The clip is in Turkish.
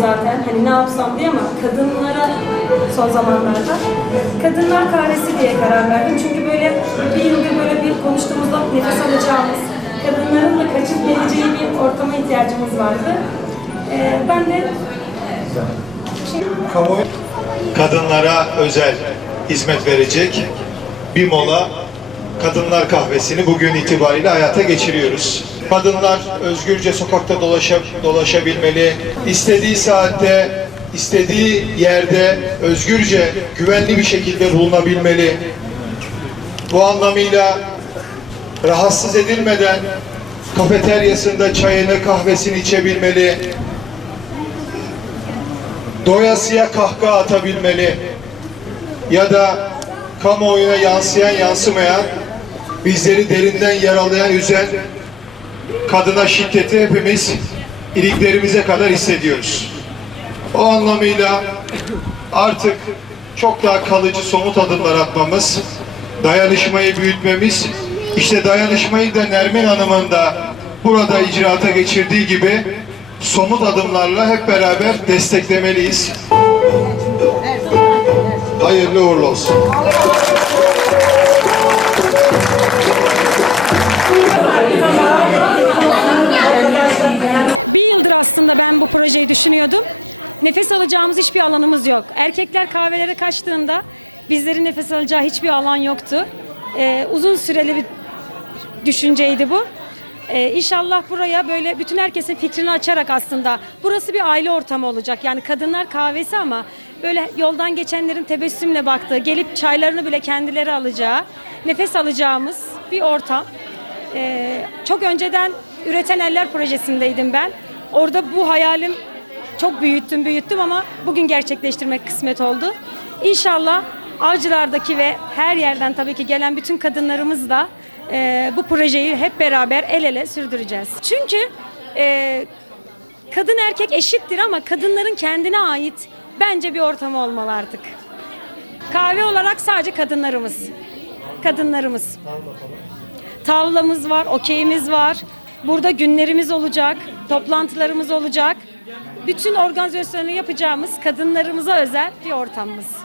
zaten hani ne yapsam diye ama kadınlara son zamanlarda kadınlar kahvesi diye karar verdim. Çünkü böyle bir yıldır böyle bir konuştuğumuzda nefes alacağımız, kadınların da kaçıp geleceği bir ortama ihtiyacımız vardı. Ee, ben de kadınlara özel hizmet verecek bir mola kadınlar kahvesini bugün itibariyle hayata geçiriyoruz. Kadınlar özgürce sokakta dolaşa, dolaşabilmeli, istediği saatte, istediği yerde özgürce, güvenli bir şekilde bulunabilmeli. Bu anlamıyla rahatsız edilmeden kafeteryasında çayını, kahvesini içebilmeli, doyasıya kahkaha atabilmeli. Ya da kamuoyuna yansıyan yansımayan bizleri derinden yaralayan üzen kadına şiddeti hepimiz iliklerimize kadar hissediyoruz. O anlamıyla artık çok daha kalıcı somut adımlar atmamız, dayanışmayı büyütmemiz, işte dayanışmayı da Nermin Hanım'ın da burada icraata geçirdiği gibi somut adımlarla hep beraber desteklemeliyiz. Hayırlı uğurlu olsun. Aslında ben bu projeyi düşünüyordum. Nefes alacağımız hiçbir alanımız yok. Erkekler kahvelere kaçtığında bizlerin nefes alacağı hiçbir alan yoktu. Ee, uzun süreli bir düşünceydi bu. Ee, inşallah buraya böyle bütün herkesin fikrini açarak aslında burası bir aile ortamı olacak. Yani kadınlar kahvesi ama böyle yoldan geçenlerin tebessümle baktığı, gelip çaylarını bile kendileri alacağı, nefes alacağımız bir ortam. Ee, çok önceden Üreten Eller projesindeydim ben. Orada bu hayalim çok büyüttüm büyüttüm ama bugün gerçekleştirmek kısmet oldu. İnşallah Avcılar'daki ve her yerden tabii ki gelen bütün kadınlarımız da e, bu projeyi hep beraber el ele sürdüreceğiz. Çünkü e, kadın erkek eşittir ama kadınların kendine ait bence bir ortamı olmalı artık. Kahve olarak sadece kadınlarımız. Kadınlarımız. Tavlamız var, okeyimiz var. Burada günlerimiz olacak, toplantılarımız olacak. Bütün organizasyonu yapacağımız kadınlarımıza özel bir ortamımız.